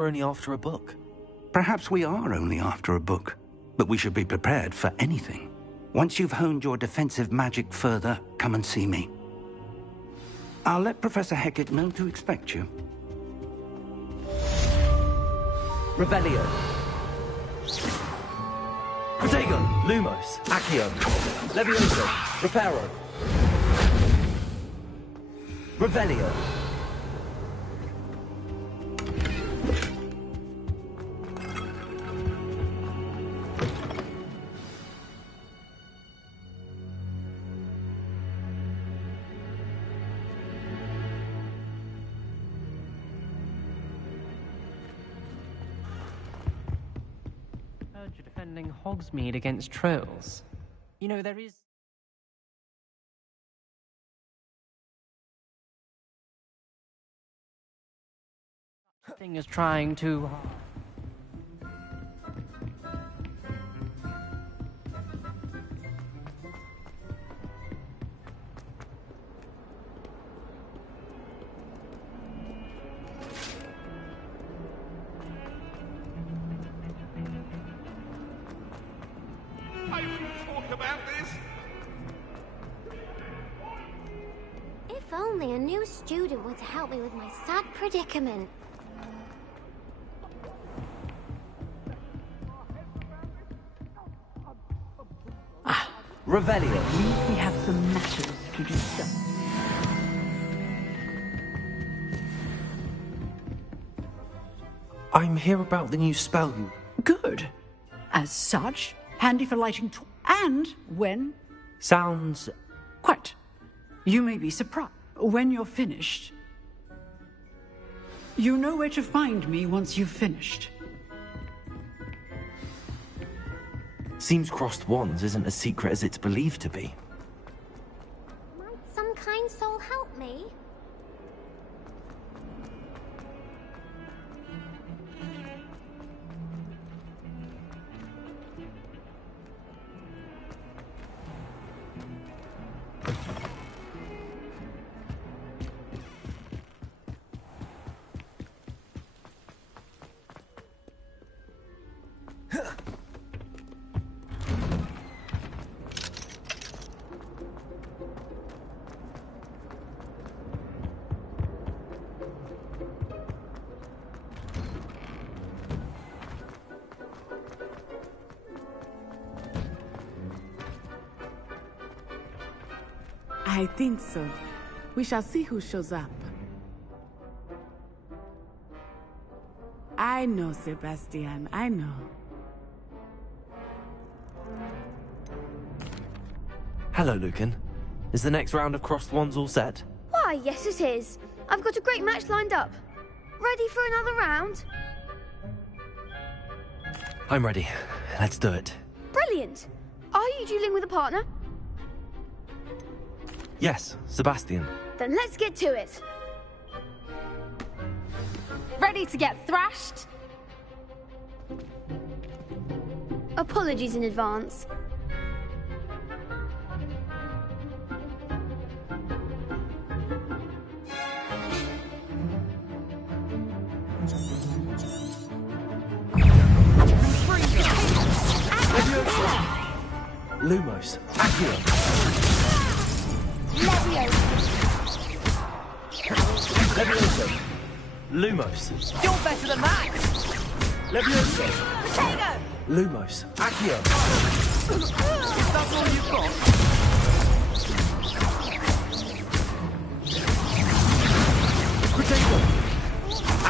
We're only after a book. Perhaps we are only after a book, but we should be prepared for anything. Once you've honed your defensive magic further, come and see me. I'll let Professor Hecat know to expect you. Revelio. Protego. Lumos. Accio. Levioso. Reparo. Revelio. You're defending Hogsmeade against trolls. You know, there is... thing is trying to... I will talk about this. If only a new student were to help me with my sad predicament. Revelio. We have some matters to discuss. I'm here about the new spell you... Good. As such, handy for lighting and when... Sounds... Quite. You may be surprised when you're finished. You know where to find me once you've finished. Seems crossed wands isn't as secret as it's believed to be. Might some kind soul help me? I think so. We shall see who shows up. I know, Sebastian, I know. Hello, Lucan. Is the next round of crossed wands all set? Why, yes it is. I've got a great match lined up. Ready for another round? I'm ready. Let's do it. Brilliant. Are you dueling with a partner? Yes, Sebastian. Then let's get to it. Ready to get thrashed? Apologies in advance. Lumos. Accio. Levioso. Lumos. You're better than that! Levioso. Potato! Lumos. Accio. Is that all you've got? Protego.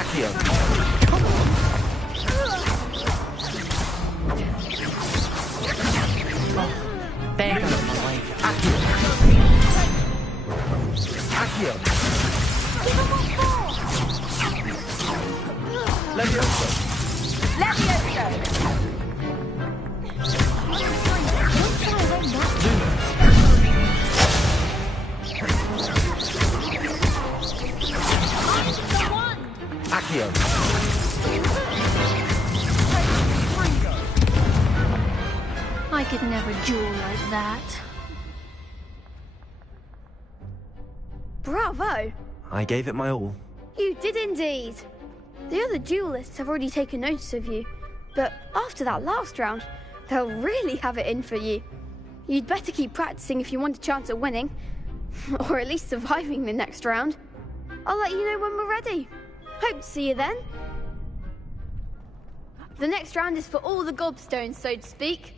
Accio. Come on! There goes my way. Accio. Accio. Levioso. Levioso! Accio. I could never duel like that. Bravo! I gave it my all. You did indeed. The other duelists have already taken notice of you, but after that last round, they'll really have it in for you. You'd better keep practicing if you want a chance at winning, or at least surviving the next round. I'll let you know when we're ready. Hope to see you then. The next round is for all the gobstones, so to speak.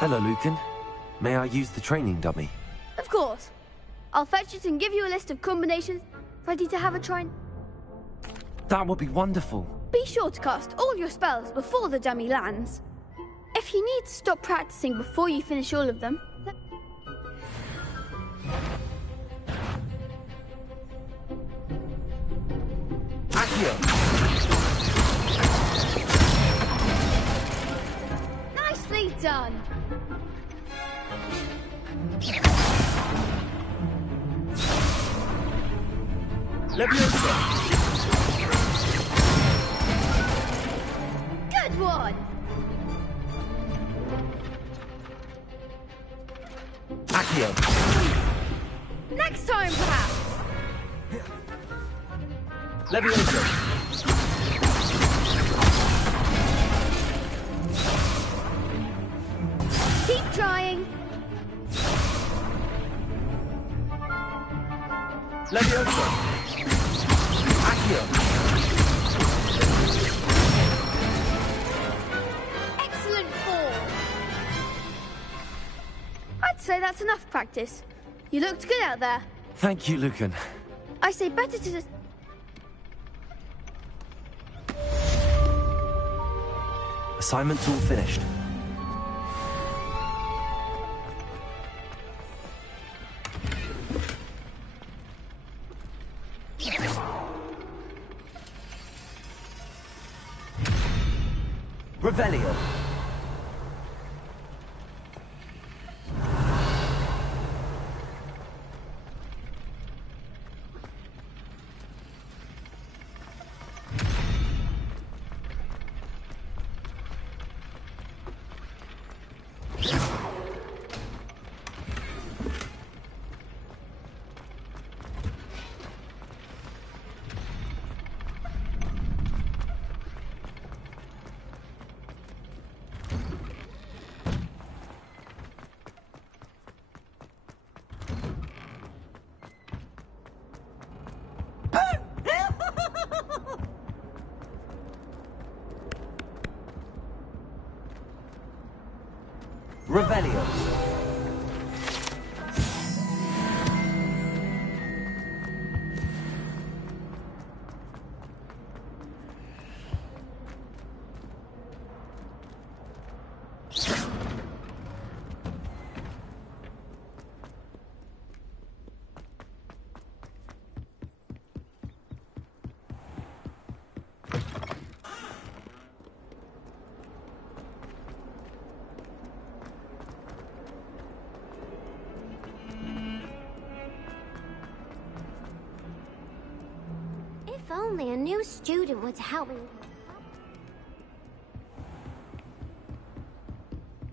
Hello, Lucan. May I use the training dummy? Of course. I'll fetch it and give you a list of combinations ready to have a try. That would be wonderful. Be sure to cast all your spells before the dummy lands. If you need to stop practicing before you finish all of them, Accio! nicely done. Leviosa! Good one. Accio! Next time, perhaps. Leviosa! Keep trying. Leviosa! Accio! Excellent fall. I'd say that's enough practice. You looked good out there. Thank you, Lucan. I say better to just... Assignment's all finished. Revelio. Revelio. If only a new student were to help me.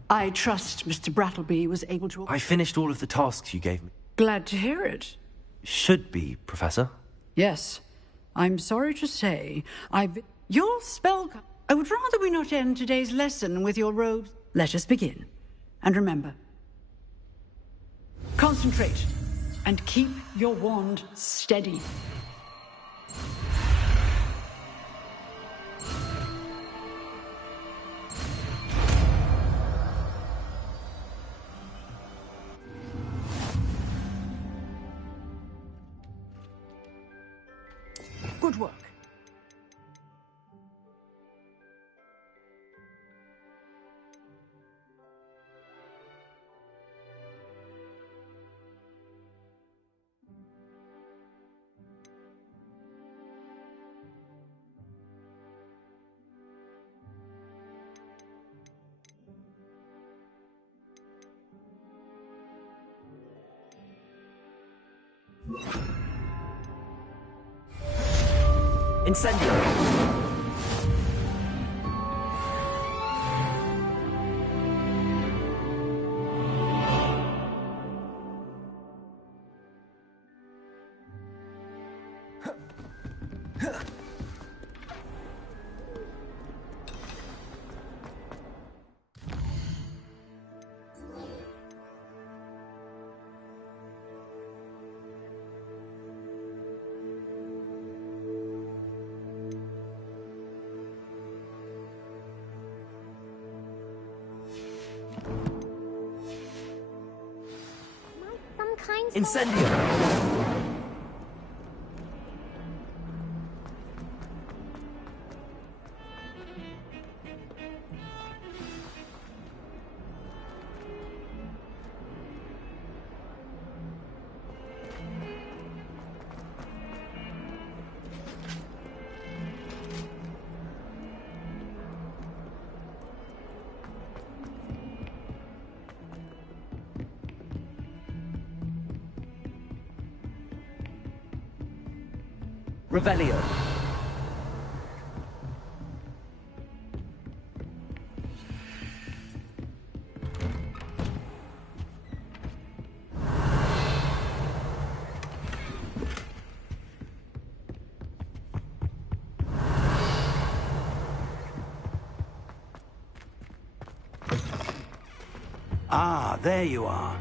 I trust Mr. Brattleby was able to... I finished all of the tasks you gave me. Glad to hear it. Should be, Professor. Yes. I'm sorry to say, Your spell... I would rather we not end today's lesson with your robes. Let us begin. And remember, concentrate and keep your wand steady. Good work. Incendio! Some kind of... Incendio! Revelio. Ah, there you are.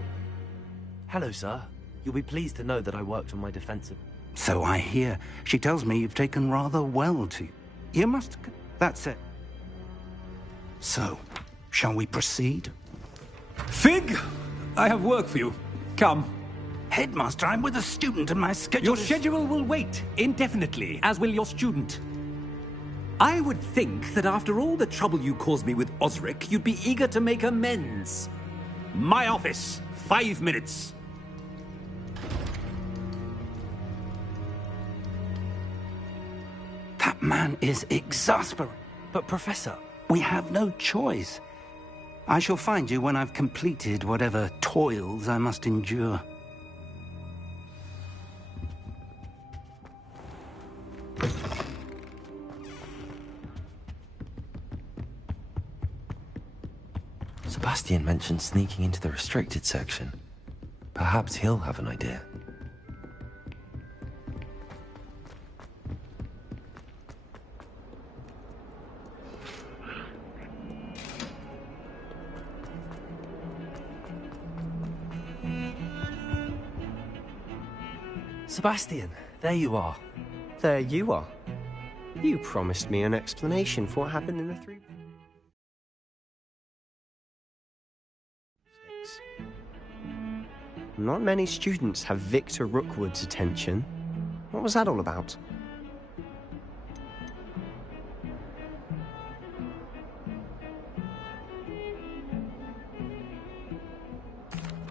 Hello, sir. You'll be pleased to know that I worked on my defensive... So I hear. She tells me you've taken rather well to... You must... That's it. So, shall we proceed? Fig! I have work for you. Come. Headmaster, I'm with a student and my schedule Your is... schedule will wait indefinitely, as will your student. I would think that after all the trouble you caused me with Osric, you'd be eager to make amends. My office. 5 minutes. That man is exasperating. But, Professor... We have no choice. I shall find you when I've completed whatever toils I must endure. Sebastian mentioned sneaking into the restricted section. Perhaps he'll have an idea. Sebastian, there you are. There you are. You promised me an explanation for what happened in the 3... Not many students have Victor Rookwood's attention. What was that all about?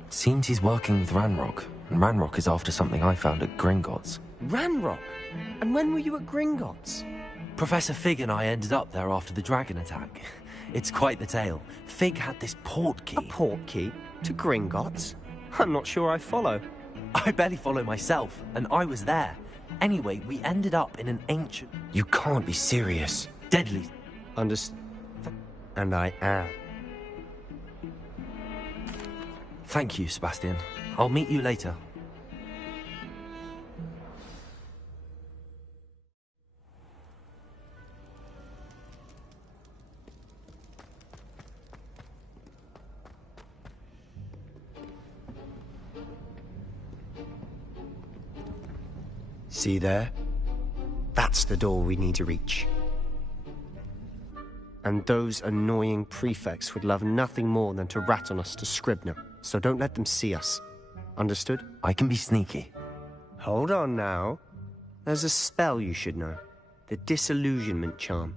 Seems he's working with Ranrock, and Ranrock is after something I found at Gringotts. Ranrock? And when were you at Gringotts? Professor Fig and I ended up there after the dragon attack. It's quite the tale. Fig had this port key. A port key? To Gringotts? I'm not sure I follow. I barely follow myself, and I was there. Anyway, we ended up in an ancient... You can't be serious. Deadly... And I am. Thank you, Sebastian. I'll meet you later. See there? That's the door we need to reach. And those annoying prefects would love nothing more than to rat on us to Scribner, so don't let them see us. Understood? I can be sneaky. Hold on now. There's a spell you should know. The Disillusionment Charm.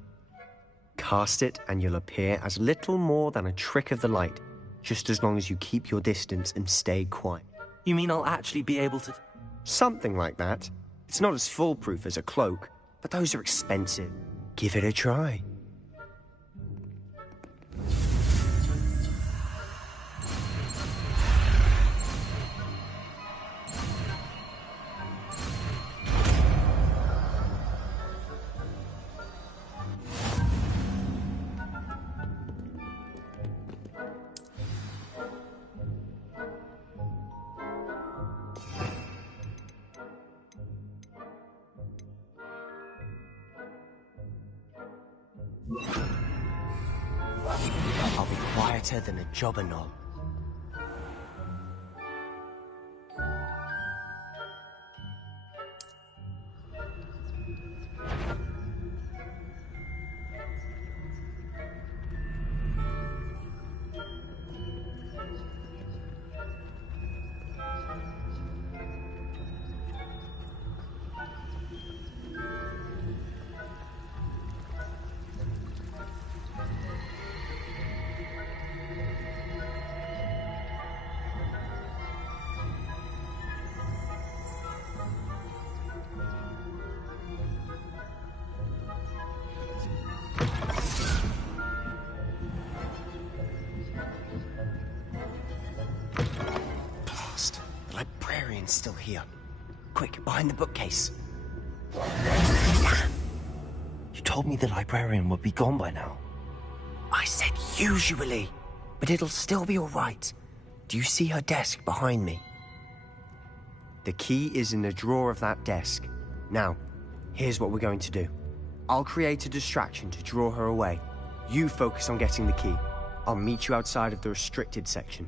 Cast it and you'll appear as little more than a trick of the light, just as long as you keep your distance and stay quiet. You mean I'll actually be able to... Something like that. It's not as foolproof as a cloak, but those are expensive. Give it a try. Better than a jobberknoll. Still here. Quick, behind the bookcase. Damn! You told me the librarian would be gone by now. I said usually, but it'll still be all right. Do you see her desk behind me? The key is in the drawer of that desk. Now, here's what we're going to do. I'll create a distraction to draw her away. You focus on getting the key. I'll meet you outside of the restricted section.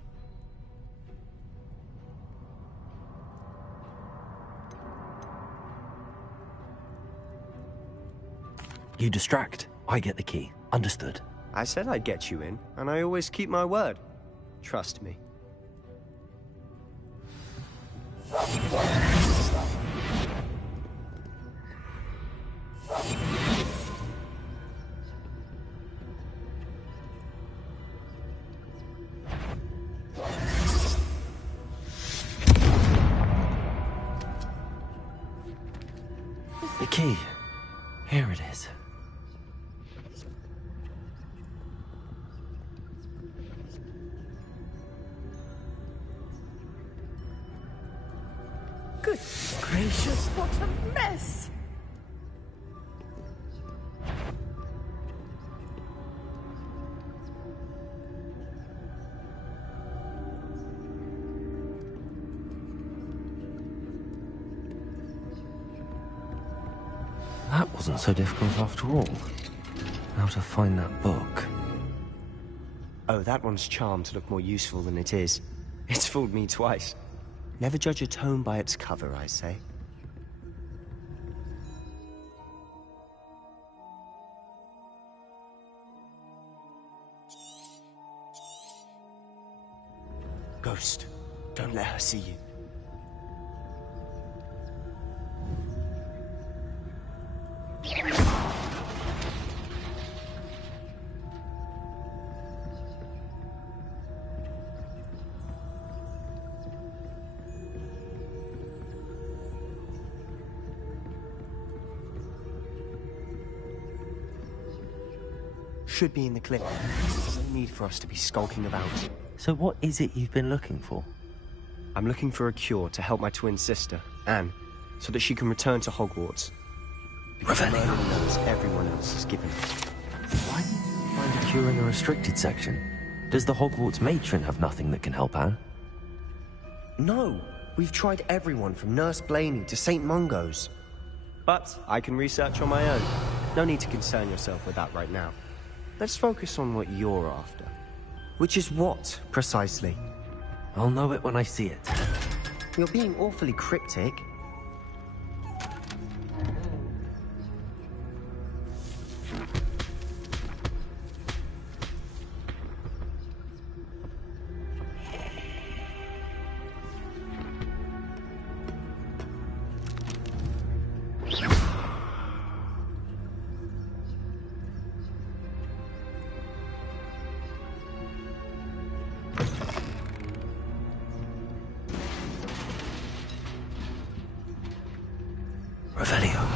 You distract, I get the key. Understood. I said I'd get you in, and I always keep my word. Trust me. The key. Here it is. Good gracious, what a mess! That wasn't so difficult after all. How to find that book. Oh, that one's charmed to look more useful than it is. It's fooled me twice. Never judge a tome by its cover, I say. Ghost, don't let her see you. Should be in the clip. There's no need for us to be skulking about. So what is it you've been looking for? I'm looking for a cure to help my twin sister, Anne, so that she can return to Hogwarts. Because no one knows everyone else is given it. Why didn't you find a cure in the restricted section? Does the Hogwarts matron have nothing that can help Anne? No, we've tried everyone from Nurse Blaney to St. Mungo's. But I can research on my own. No need to concern yourself with that right now. Let's focus on what you're after. Which is what, precisely? I'll know it when I see it. You're being awfully cryptic. Revelio.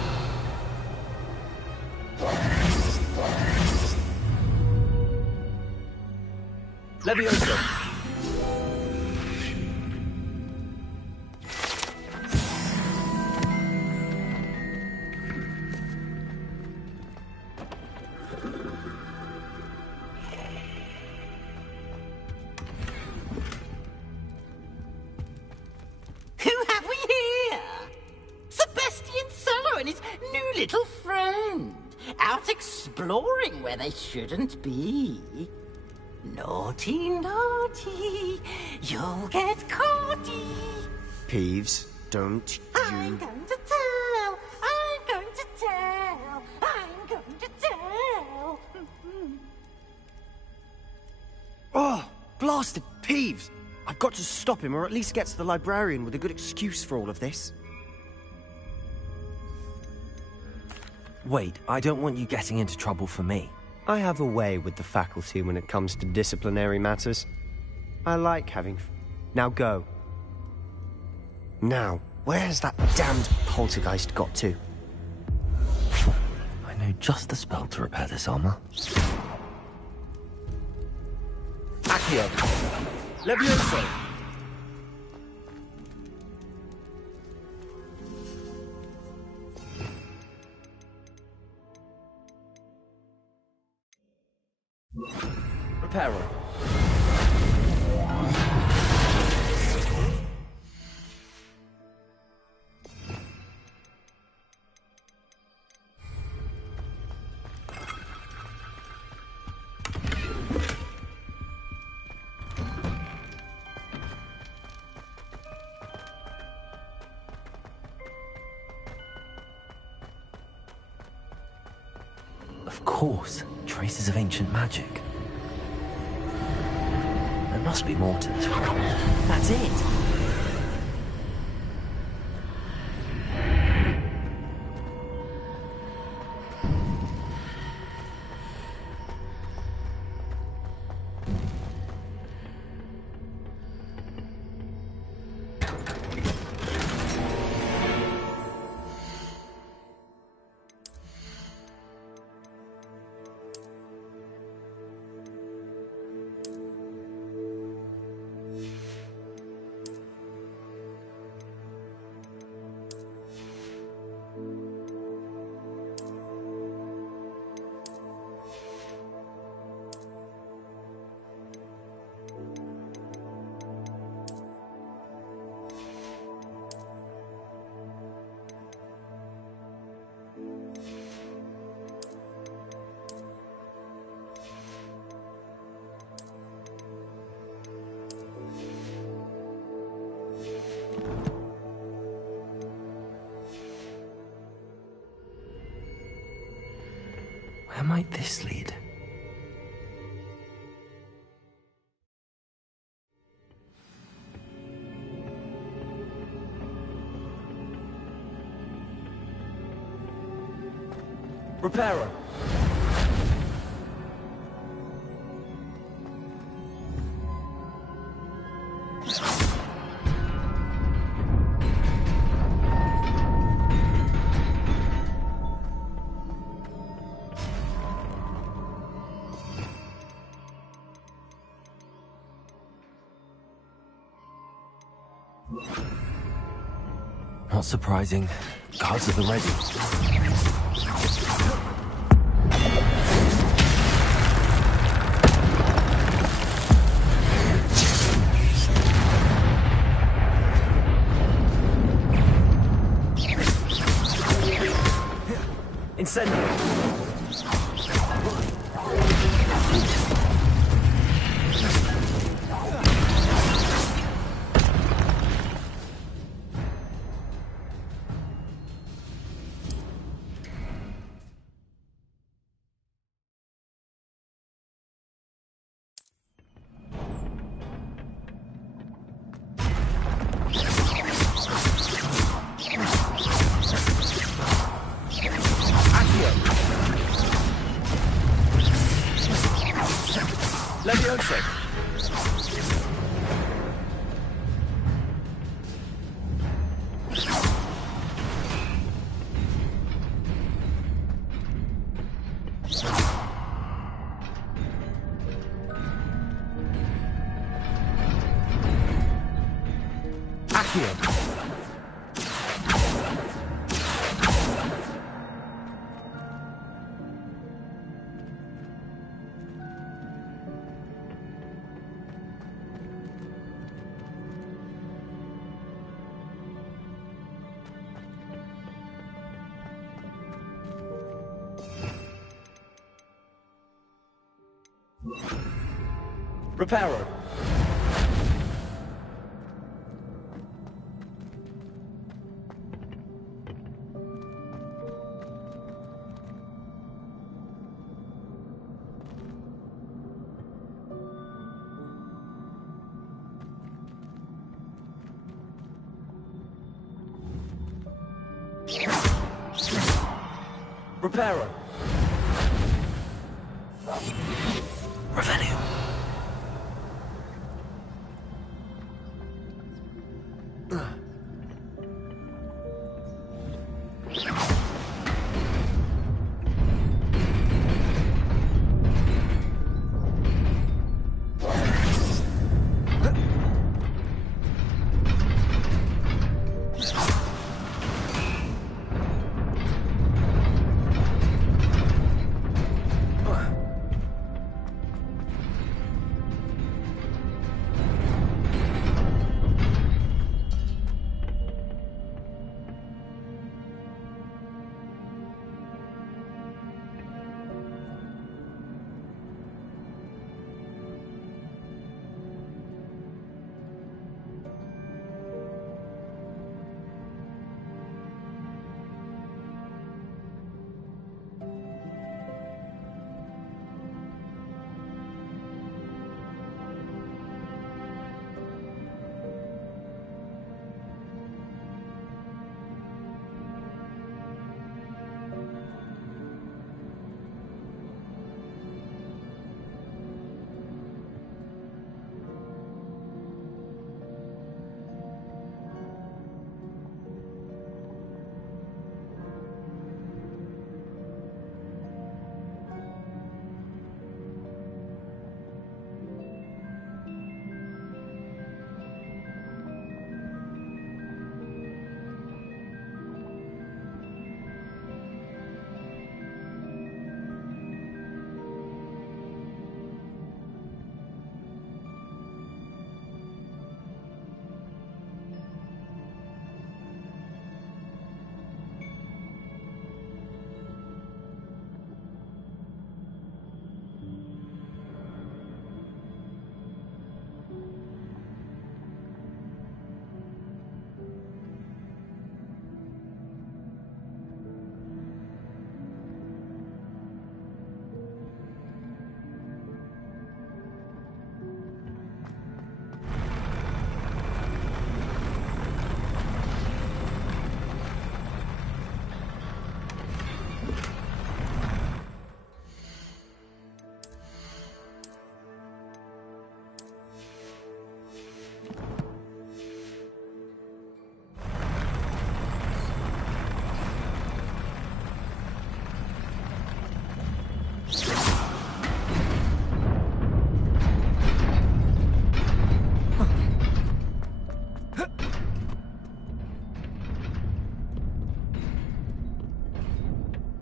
Levioso. Who have we here? Sebastian Sallow and his new little friend, out exploring where they shouldn't be. Naughty, naughty, you'll get caughty. Peeves, don't I'm you... going to tell, I'm going to tell, I'm going to tell. Oh, blasted Peeves! I've got to stop him, or at least get to the librarian with a good excuse for all of this. Wait, I don't want you getting into trouble for me. I have a way with the faculty when it comes to disciplinary matters. I like having... Now go. Now, where's that damned poltergeist got to? I know just the spell to repair this armor. Accio! Levioso! Reparo. Of course, traces of ancient magic. There must be more to this world. That's it! Where might this lead? Reparo. Not surprising. Guards at the ready. Incendio! Levioso! Accio! Reparo. Reparo. Revenue.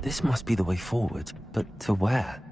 This must be the way forward, but to where?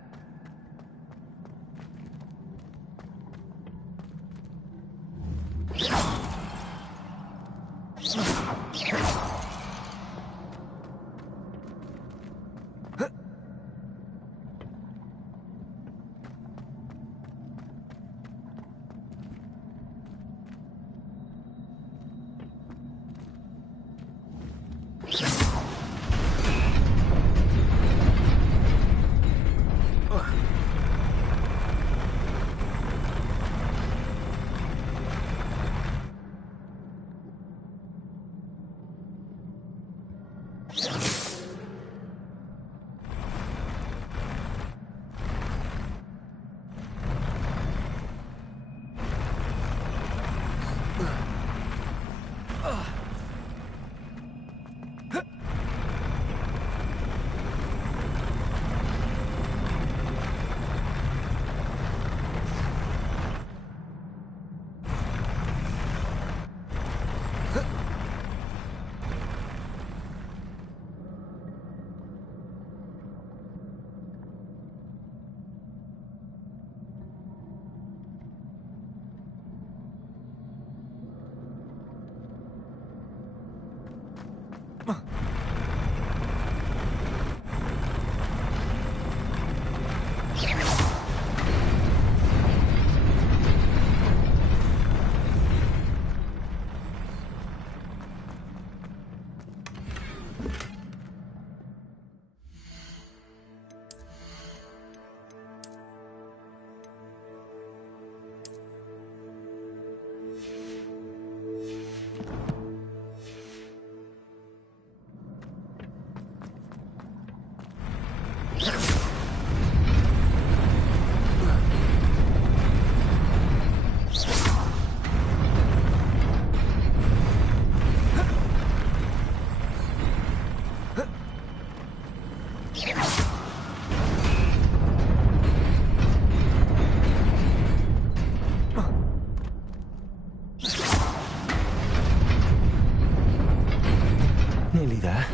Nearly there.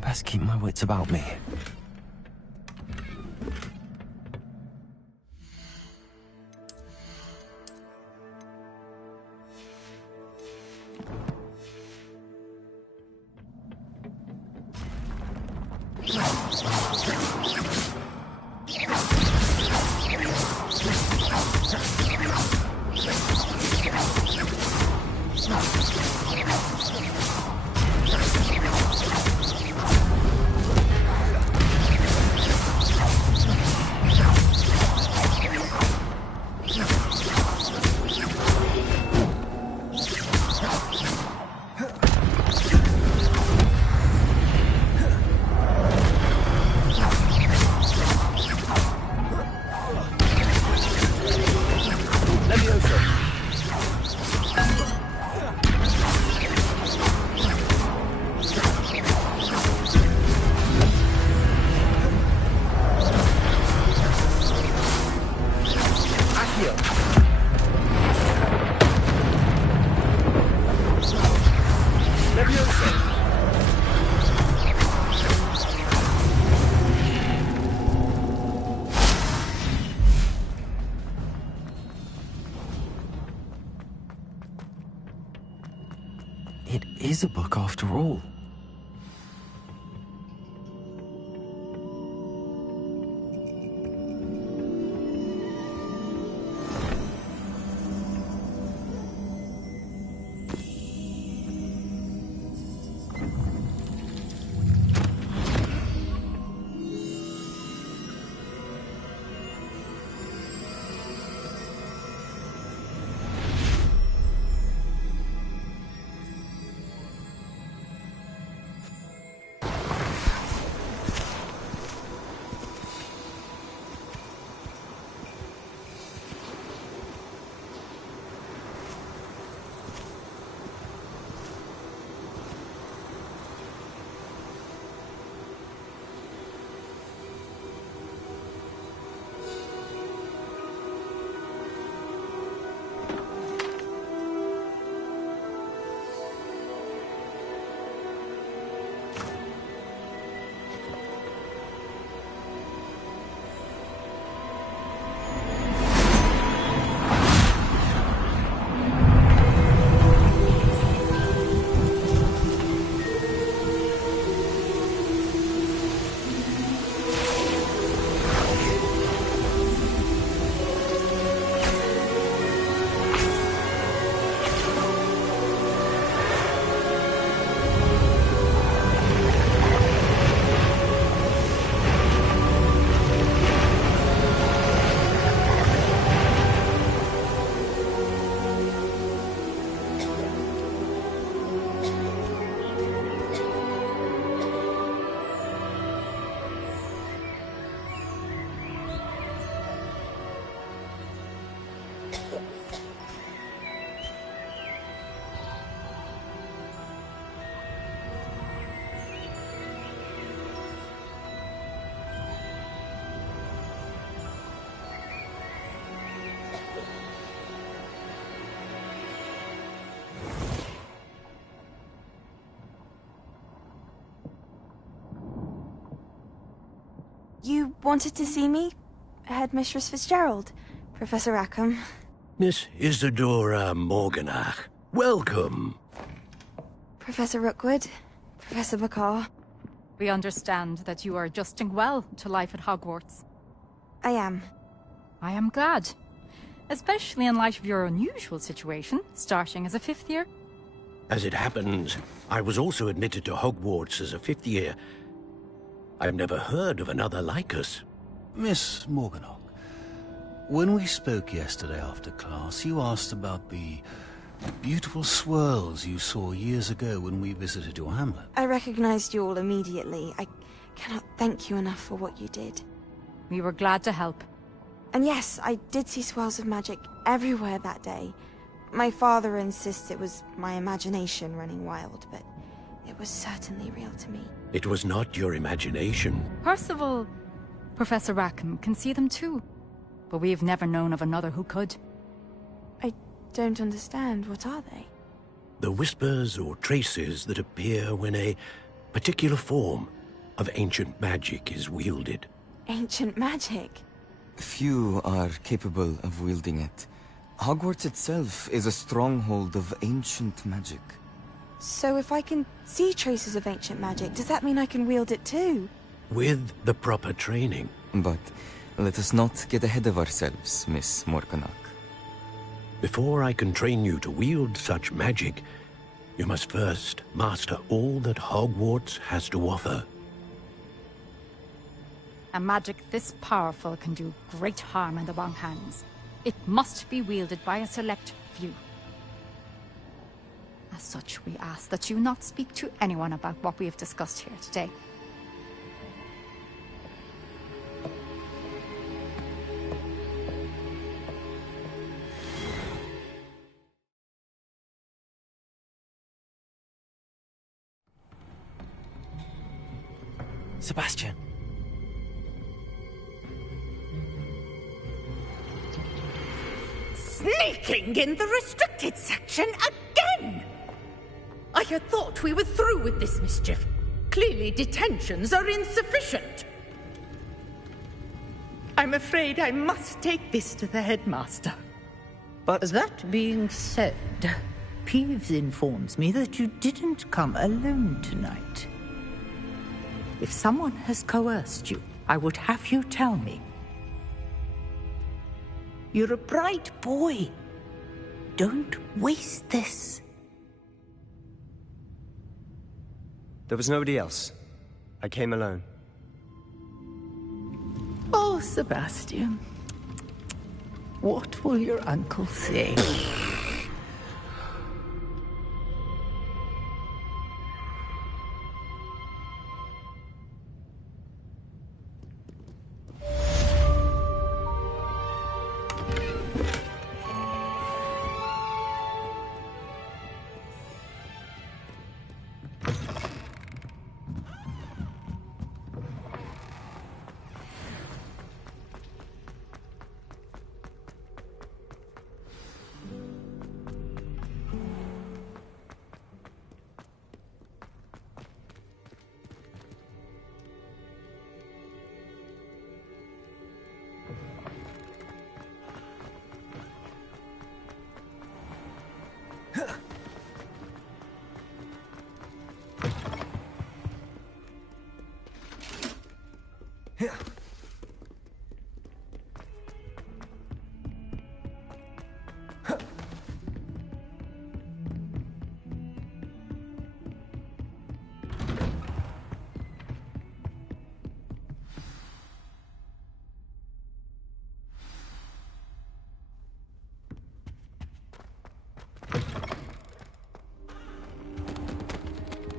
Best keep my wits about me. It is a book after all. You wanted to see me? Headmistress Fitzgerald? Professor Rackham? Miss Isadora Morganach, welcome. Professor Rookwood? Professor Bakar? We understand that you are adjusting well to life at Hogwarts. I am. I am glad. Especially in light of your unusual situation, starting as a 5th year. As it happens, I was also admitted to Hogwarts as a 5th year. I've never heard of another like us. Miss Morganach, when we spoke yesterday after class, you asked about the beautiful swirls you saw years ago when we visited your hamlet. I recognized you all immediately. I cannot thank you enough for what you did. We were glad to help. And yes, I did see swirls of magic everywhere that day. My father insists it was my imagination running wild, but it was certainly real to me. It was not your imagination. Percival, Professor Rackham can see them too. But we've never known of another who could. I don't understand. What are they? The whispers or traces that appear when a particular form of ancient magic is wielded. Ancient magic? Few are capable of wielding it. Hogwarts itself is a stronghold of ancient magic. So if I can see traces of ancient magic, does that mean I can wield it too? With the proper training. But let us not get ahead of ourselves, Miss Morganach. Before I can train you to wield such magic, you must first master all that Hogwarts has to offer. A magic this powerful can do great harm in the wrong hands. It must be wielded by a select few. As such, we ask that you not speak to anyone about what we have discussed here today. Sebastian. Sneaking in the restricted section again! I had thought we were through with this mischief. Clearly detentions are insufficient. I'm afraid I must take this to the headmaster. But that being said, Peeves informs me that you didn't come alone tonight. If someone has coerced you, I would have you tell me. You're a bright boy. Don't waste this. there was nobody else. I came alone. Oh, Sebastian. What will your uncle say?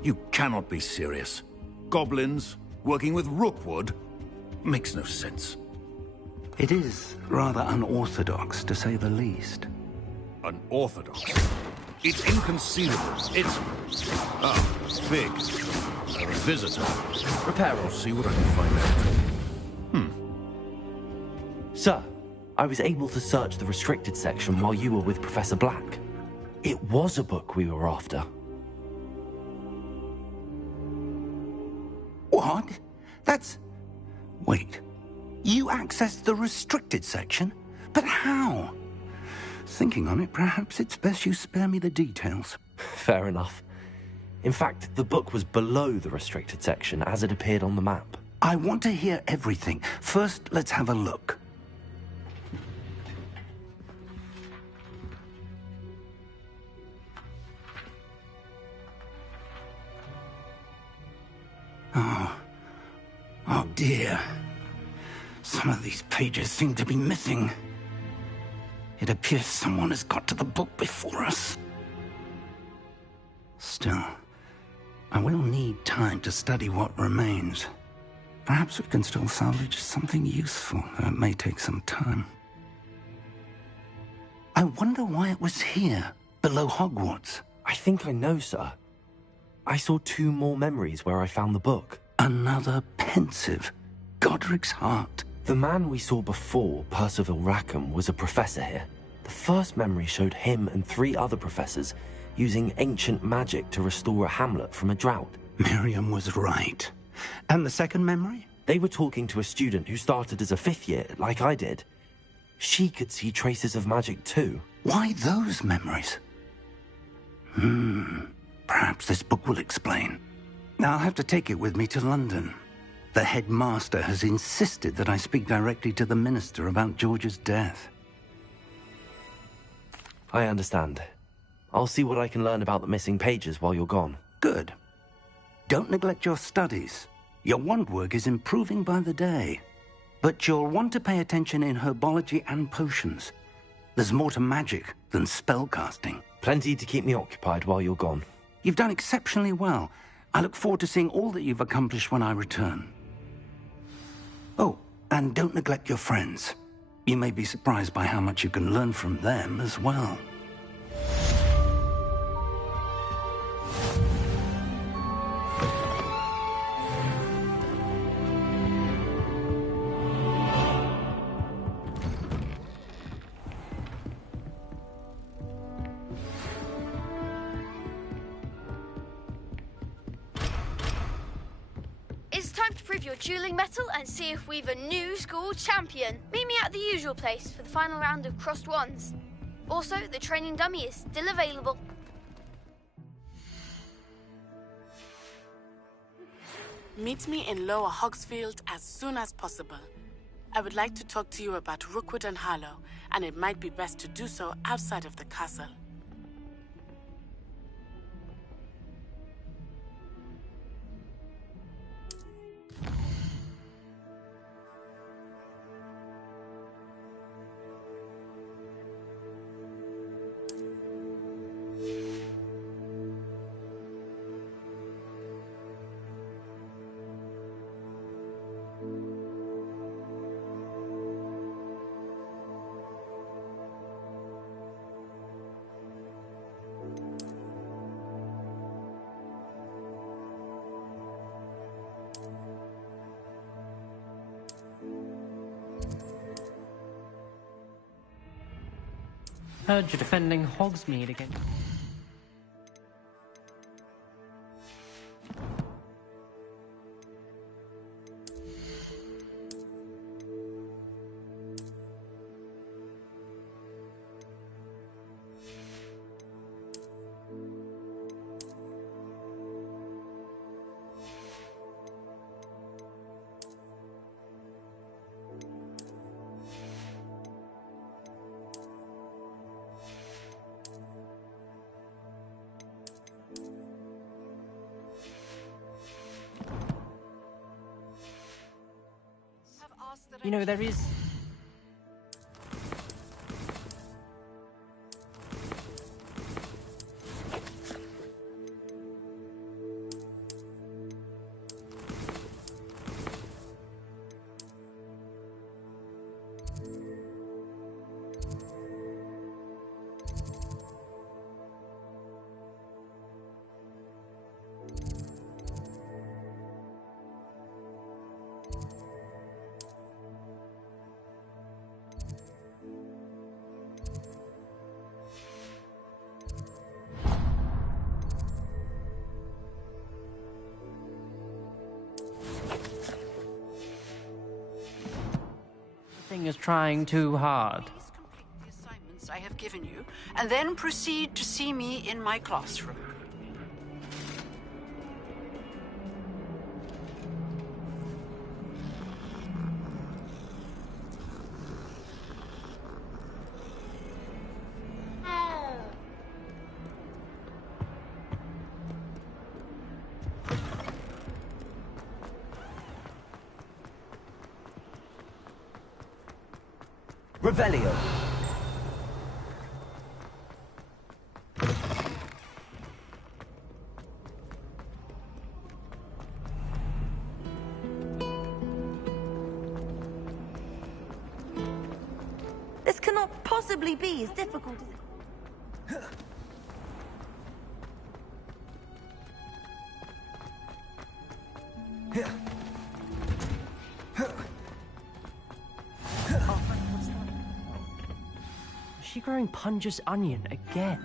You cannot be serious. Goblins working with Rookwood? Makes no sense. It is rather unorthodox, to say the least. Unorthodox? It's inconceivable. It's... Ah, Fig. A visitor. Repair. I'll see what I can find out. Sir, I was able to search the restricted section while you were with Professor Black. It was a book we were after. What? That's... Wait. You accessed the restricted section? But how? Thinking on it, perhaps it's best you spare me the details. Fair enough. In fact, the book was below the restricted section as it appeared on the map. I want to hear everything. First, let's have a look. Oh dear. Some of these pages seem to be missing. It appears someone has got to the book before us. Still, I will need time to study what remains. Perhaps we can still salvage something useful, though it may take some time. I wonder why it was here, below Hogwarts. I think I know, sir. I saw 2 more memories where I found the book. Another pensive. Godric's heart. The man we saw before, Percival Rackham, was a professor here. The first memory showed him and 3 other professors using ancient magic to restore a hamlet from a drought. Miriam was right. And the second memory? They were talking to a student who started as a 5th year, like I did. She could see traces of magic too. Why those memories? Perhaps this book will explain. I'll have to take it with me to London. The headmaster has insisted that I speak directly to the minister about George's death. I understand. I'll see what I can learn about the missing pages while you're gone. Good. Don't neglect your studies. Your wand work is improving by the day. But you'll want to pay attention in herbology and potions. There's more to magic than spellcasting. Plenty to keep me occupied while you're gone. You've done exceptionally well. I look forward to seeing all that you've accomplished when I return. Oh, and don't neglect your friends. You may be surprised by how much you can learn from them as well. It's time to prove your dueling mettle and see if we've a new school champion. Meet me at the usual place for the final round of crossed wands. Also, the training dummy is still available. Meet me in Lower Hogsfield as soon as possible. I would like to talk to you about Rookwood and Harlow, and it might be best to do so outside of the castle. Heard you're defending Hogsmeade again. You know, there is... is trying too hard. Please complete the assignments I have given you, and then proceed to see me in my classroom. Revelio. This cannot possibly be as difficult as it... Is she growing Punja's onion again?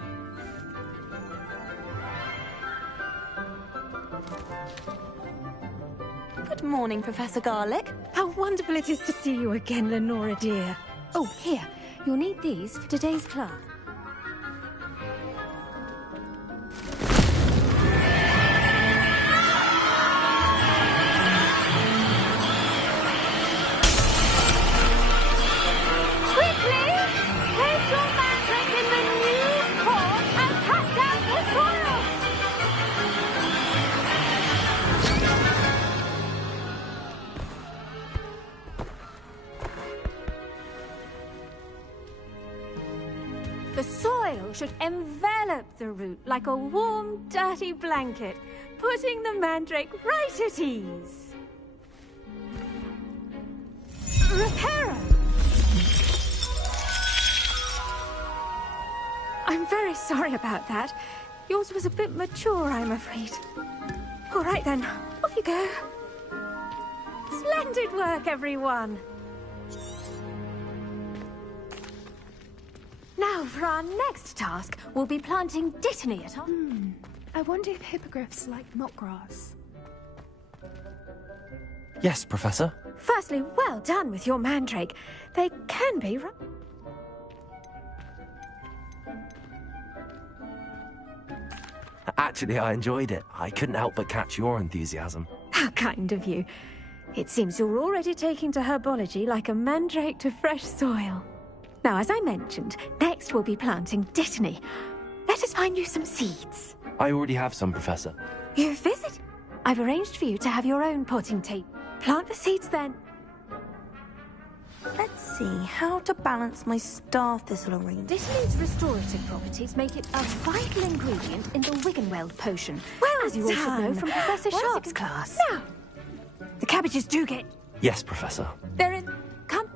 Good morning, Professor Garlick. How wonderful it is to see you again, Lenora dear. Oh, here. You'll need these for today's class. The soil should envelop the root like a warm, dirty blanket, putting the mandrake right at ease. Reparo! I'm very sorry about that. Yours was a bit mature, I'm afraid. All right then, off you go. Splendid work, everyone! Now, for our next task, we'll be planting Dittany at our... I wonder if hippogriffs like knotgrass. Yes, Professor. Firstly, well done with your mandrake. They can be... Actually, I enjoyed it. I couldn't help but catch your enthusiasm. How kind of you. It seems you're already taking to herbology like a mandrake to fresh soil. Now, as I mentioned, next we'll be planting Dittany. Let us find you some seeds. I already have some, Professor. You visit? I've arranged for you to have your own potting tape. Plant the seeds then. Let's see how to balance my star thistle arrangement. Dittany's restorative properties make it a vital ingredient in the Wiggenweld potion. Well as you all should know from Professor Sharp's class. Now, the cabbages do get... Yes, Professor. They're in... Come.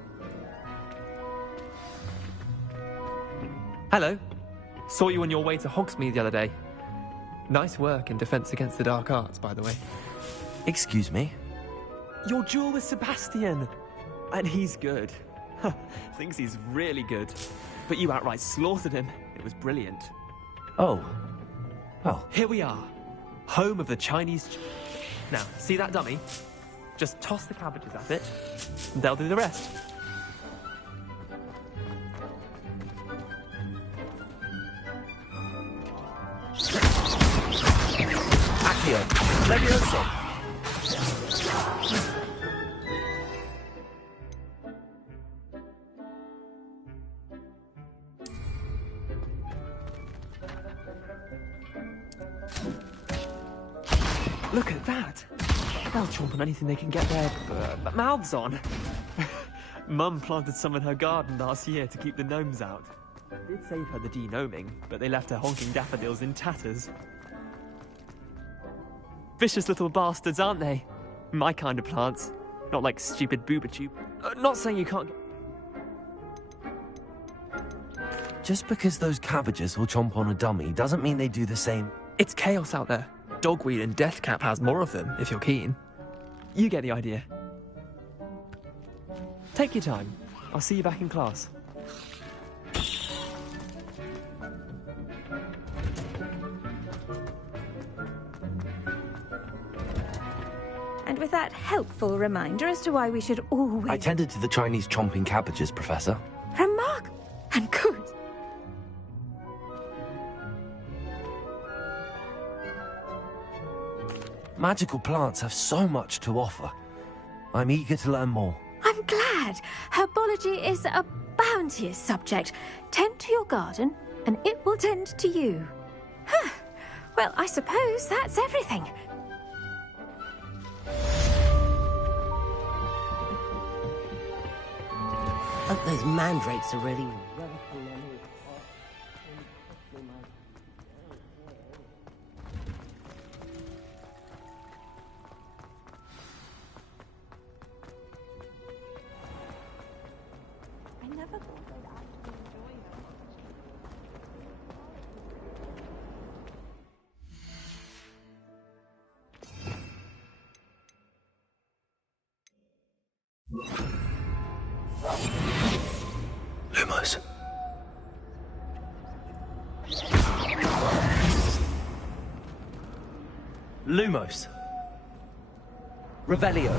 Hello. Saw you on your way to Hogsmeade the other day. Nice work in Defense Against the Dark Arts, by the way. Excuse me? Your duel with Sebastian. And he's good. Thinks he's really good. But you outright slaughtered him. It was brilliant. Oh. Well. Here we are. Home of the Chinese... Now, see that dummy? Just toss the cabbages at it, and they'll do the rest. Accio, Levioso. Look at that! They'll chomp on anything they can get their mouths on. Mum planted some in her garden last year to keep the gnomes out. It did save her the denoming, but they left her honking daffodils in tatters. Vicious little bastards, aren't they? My kind of plants. Not like stupid Boobatube. Not saying you can't... Just because those cabbages will chomp on a dummy doesn't mean they do the same. It's chaos out there. Dogweed and Deathcap has more of them, if you're keen. You get the idea. Take your time. I'll see you back in class. And with that helpful reminder as to why we should always... I tended to the Chinese chomping cabbages, Professor. Remark! And good. Magical plants have so much to offer. I'm eager to learn more. I'm glad. Herbology is a bounteous subject. Tend to your garden, and it will tend to you. Huh. Well, I suppose that's everything. Hope those mandrakes are ready. Lumos. Lumos. Revelio.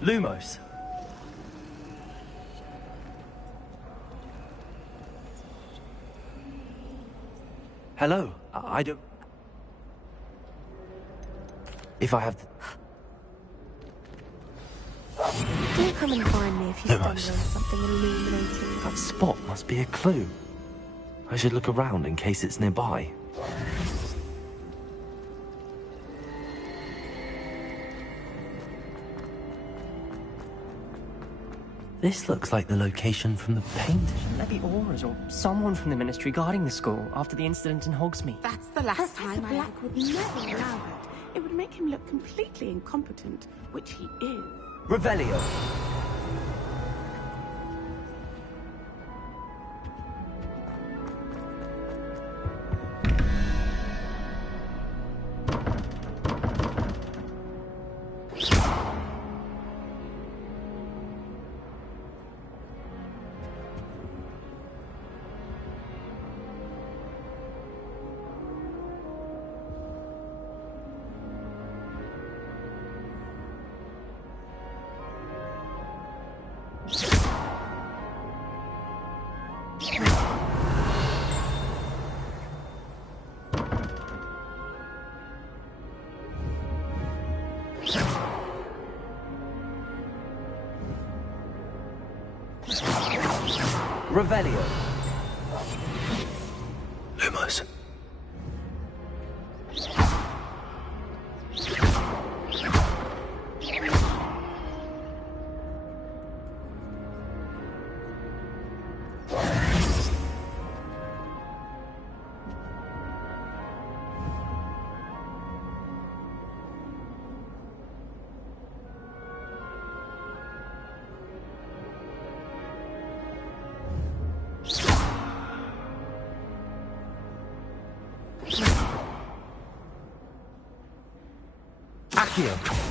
Lumos. Hello. I don't... If I have... Do come and find me if you stumble on Lumos. something illuminating. That spot must be a clue. I should look around in case it's nearby. This looks like the location from the painting. There be auras or someone from the Ministry guarding the school after the incident in Hogsmeade. That's the last Professor time Black would never allow it. It would make him look completely incompetent, which he is. Revelio. Revelio. Lumos. Accio.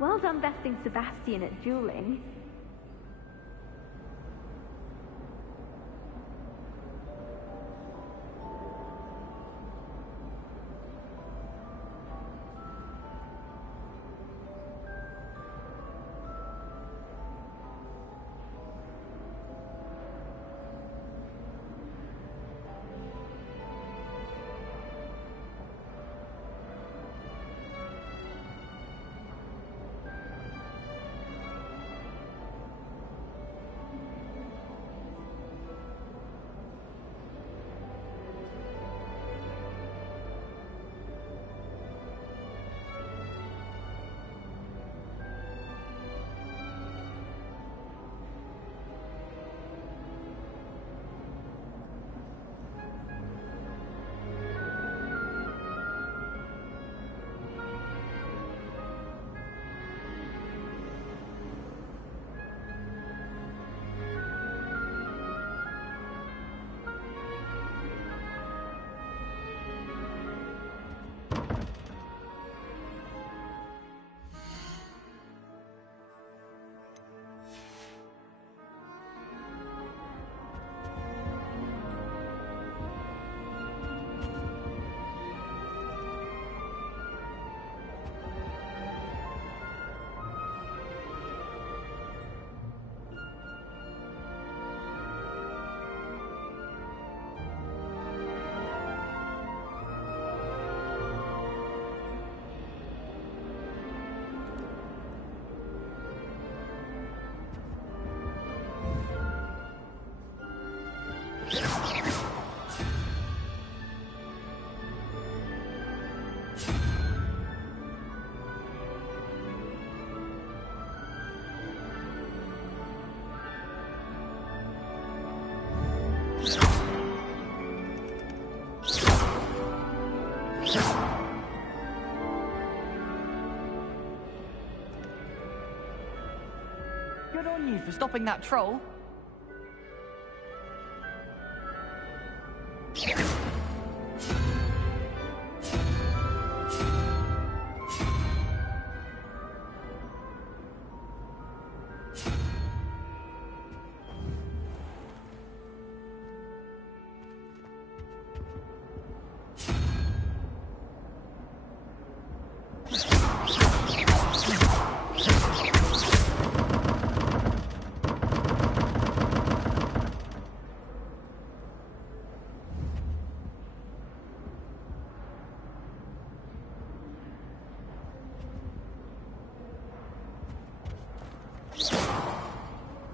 Well done besting Sebastian at dueling. Good on you for stopping that troll.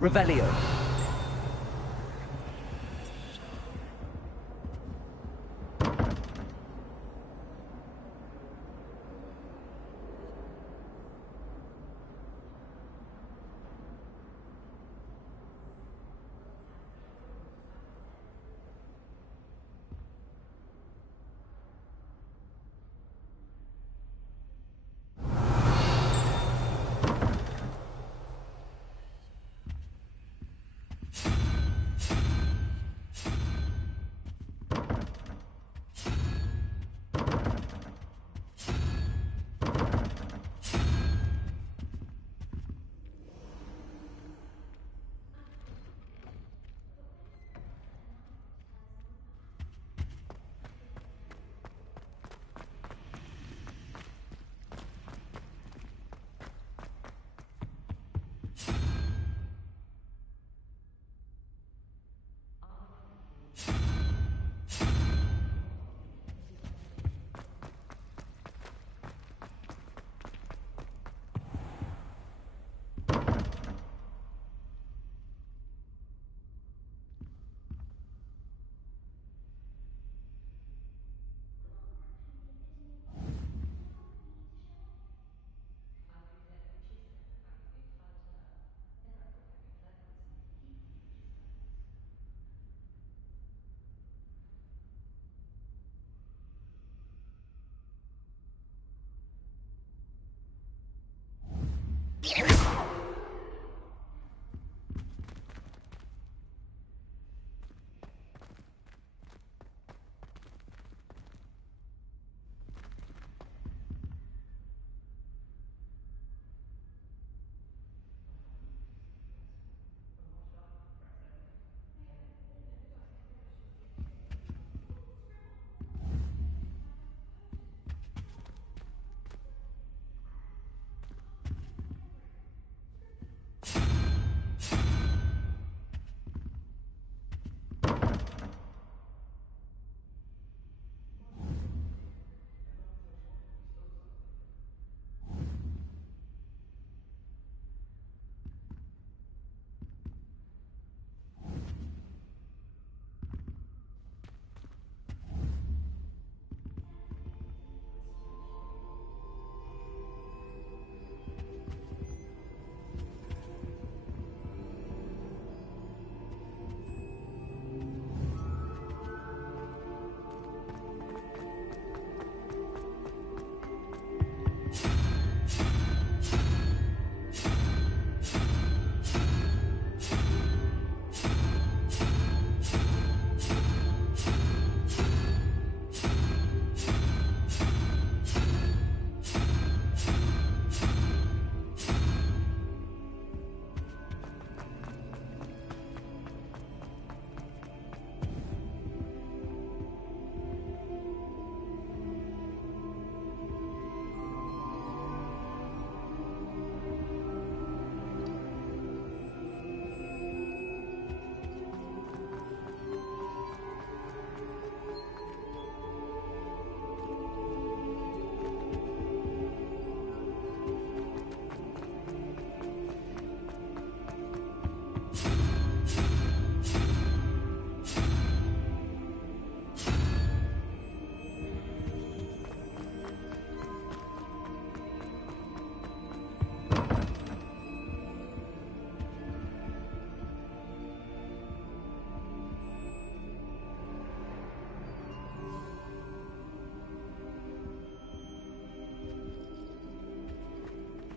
Revelio.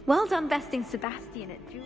Well done besting Sebastian at dueling.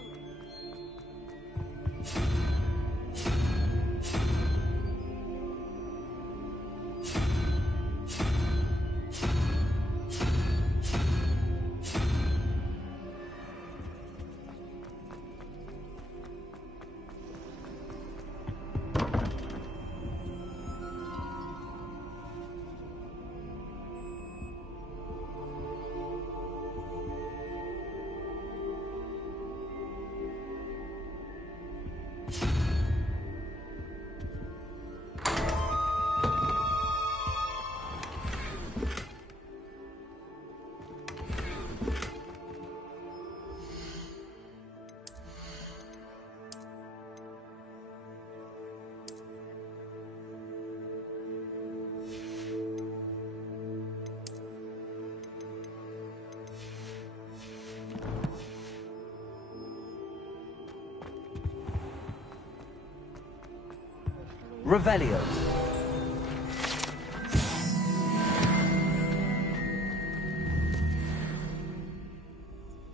Revelio.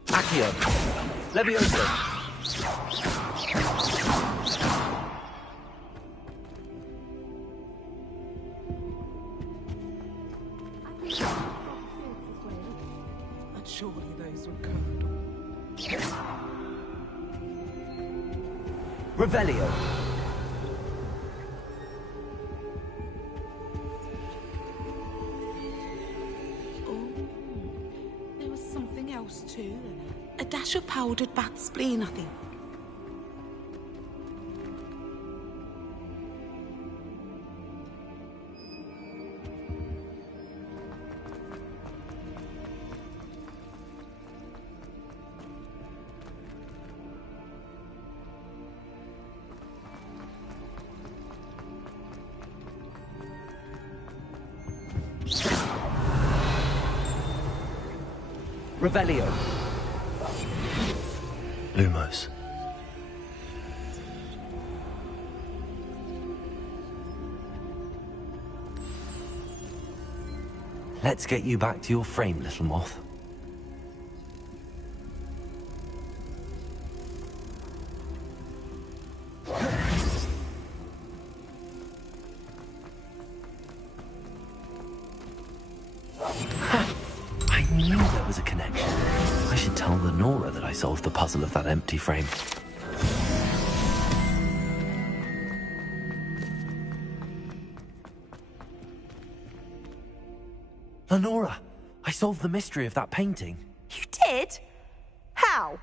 Accio. Levioso. And surely those would come. Revelio. Too. A dash of powdered bat spleen, I think. Revelio. Lumos. Let's get you back to your frame, little moth. I knew there was a connection. I should tell Lenora that I solved the puzzle of that empty frame. Lenora, I solved the mystery of that painting. You did? How?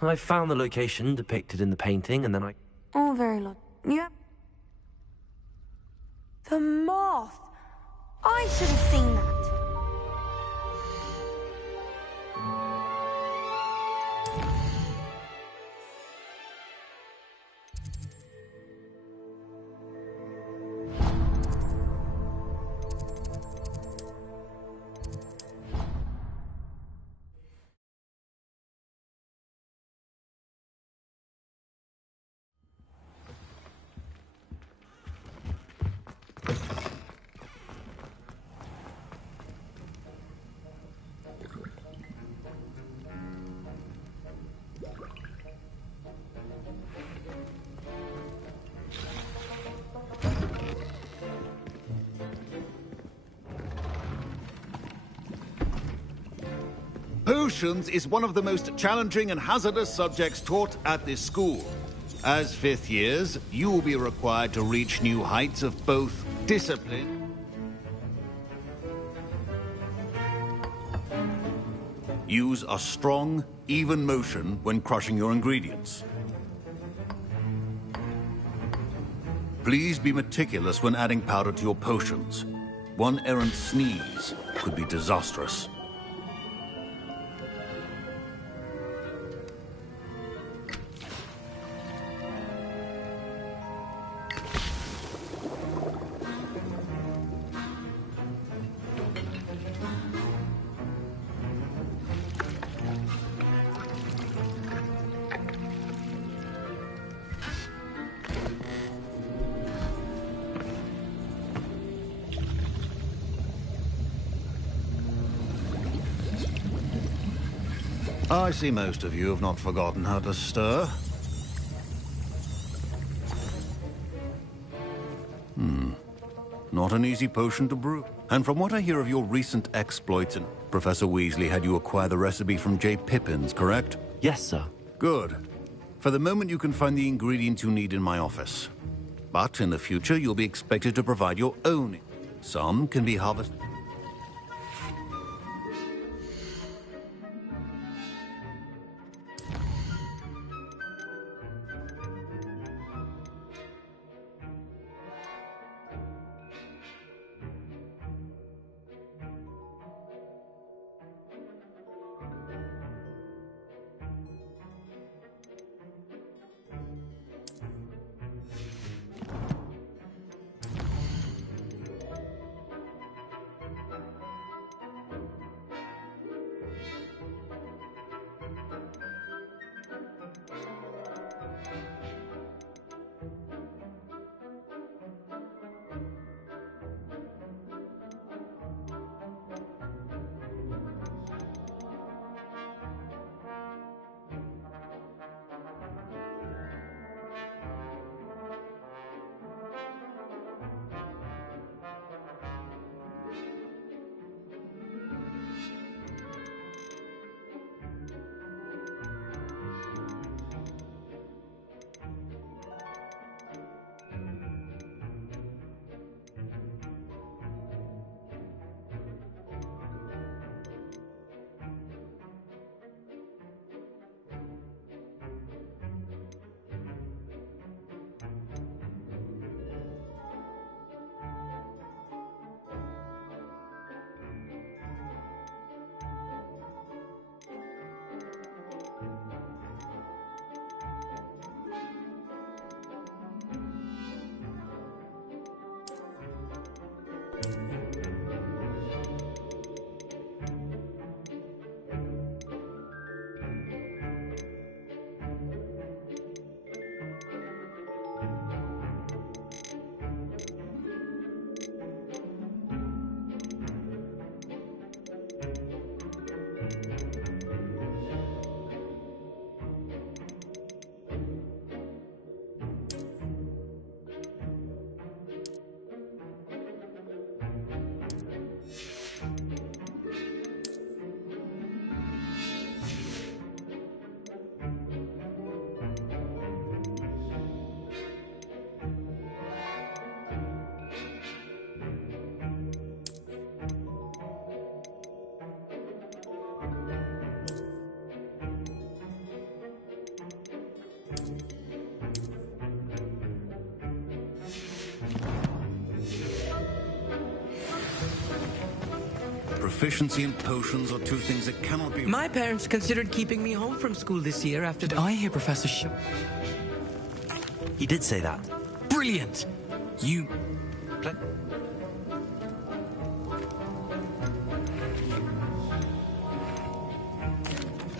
I found the location depicted in the painting, and then I... Oh, very long. Yeah. The moth. I should have seen that. Potions is one of the most challenging and hazardous subjects taught at this school. As fifth years, you will be required to reach new heights of both discipline. Use a strong, even motion when crushing your ingredients. Please be meticulous when adding powder to your potions. One errant sneeze could be disastrous. I see most of you have not forgotten how to stir. Not an easy potion to brew. And from what I hear of your recent exploits, Professor Weasley had you acquire the recipe from J. Pippins, correct? Yes, sir. Good. For the moment, you can find the ingredients you need in my office. But in the future, you'll be expected to provide your own. Some can be harvested. Proficiency and potions are two things that cannot be... My parents considered keeping me home from school this year after... Did I hear Professor He did say that. Brilliant! You...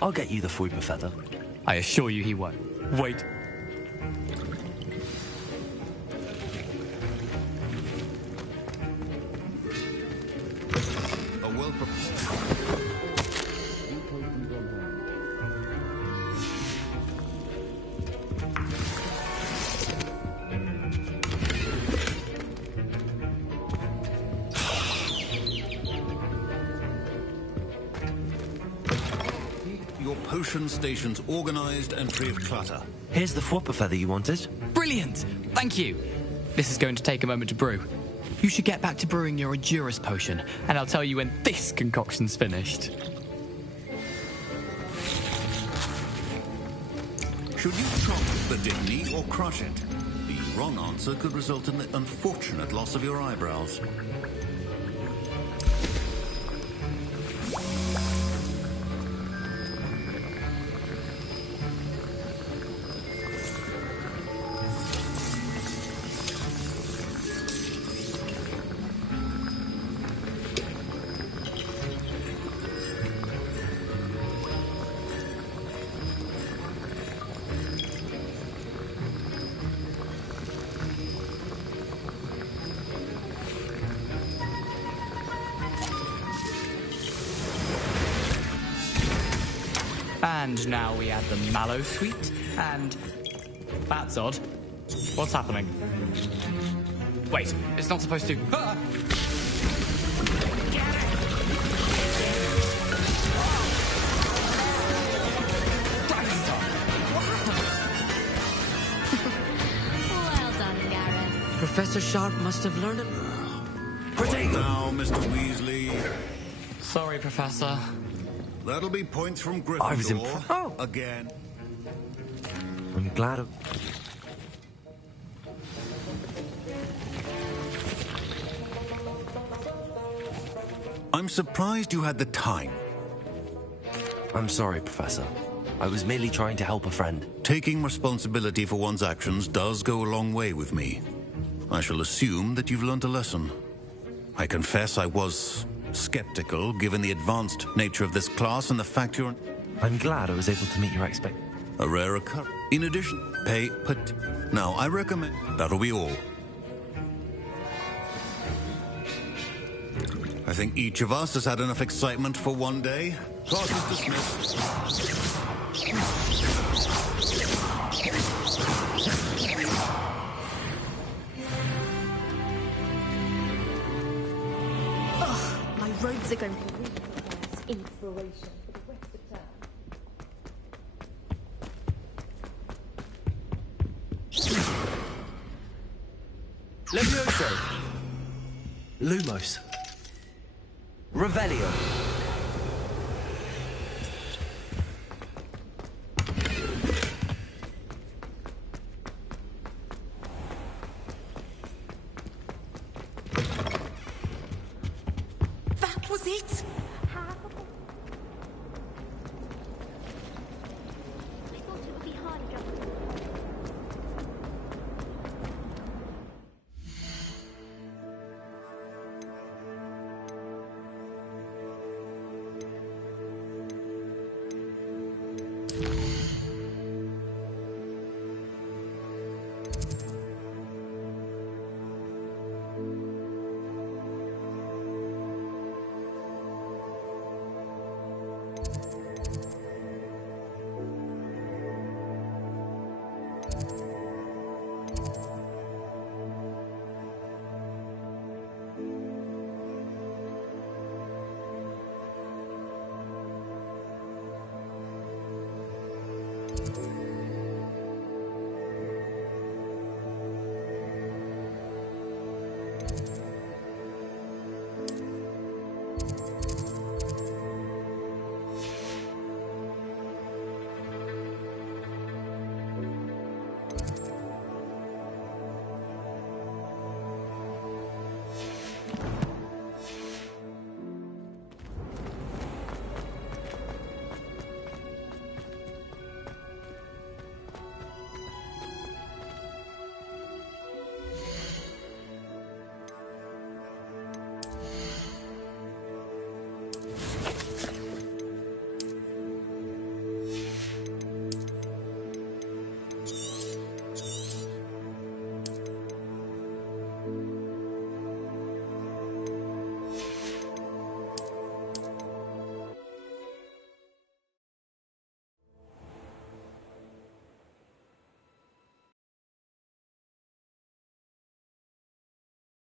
I'll get you the Fuipa feather. I assure you he won't. Wait. Stations organized and free of clutter. Here's the Fuipa feather you wanted. Brilliant! Thank you. This is going to take a moment to brew. You should get back to brewing your Edurus potion, and I'll tell you when this concoction's finished. Should you chop the Dittany or crush it? The wrong answer could result in the unfortunate loss of your eyebrows. And now we add the mallow sweet, and... That's odd. What's happening? Wait, it's not supposed to... Ah! Well done, Gareth. Professor Sharp must have learned it. Now, Mr. Weasley. Sorry, Professor. That'll be points from Gryffindor. I was impressed. Again. I'm glad of... I'm surprised you had the time. I'm sorry, Professor. I was merely trying to help a friend. Taking responsibility for one's actions does go a long way with me. I shall assume that you've learnt a lesson. I confess I was skeptical, given the advanced nature of this class and the fact you're... I'm glad I was able to meet your expect... A rare occurrence. In addition, pay put... Now, I recommend... That'll be all. I think each of us has had enough excitement for one day. Class is dismissed. My robes are going to be inspiration for the rest of term. Levioso! Lumos! Revelio! That was it? I thought it would be harder.